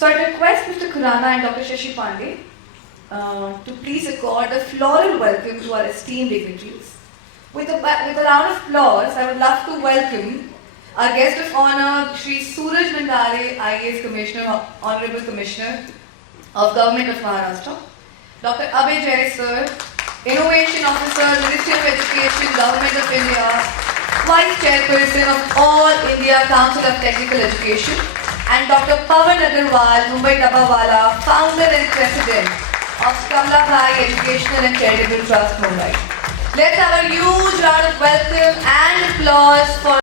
So I request Mr. Khurana and Dr. Shashi Pandey to please accord a floral welcome to our esteemed dignitaries. With a round of applause, I would love to welcome our guest of honor, Shri Suraj Mandare, IAS Commissioner, Honorable Commissioner of Government of Maharashtra, Dr. 𝗟𝗶𝗸𝗲 Sir, Innovation Officer, Ministry of Education, Government of India, Vice Chairperson of All India Council of Technical Education, and Dr. Pawan Agarwal, 𝗟𝗶𝗸𝗲, Founder and President of 𝗟𝗶𝗸𝗲 Educational and Charitable Trust, Mumbai. Let's have a huge round of welcome and applause for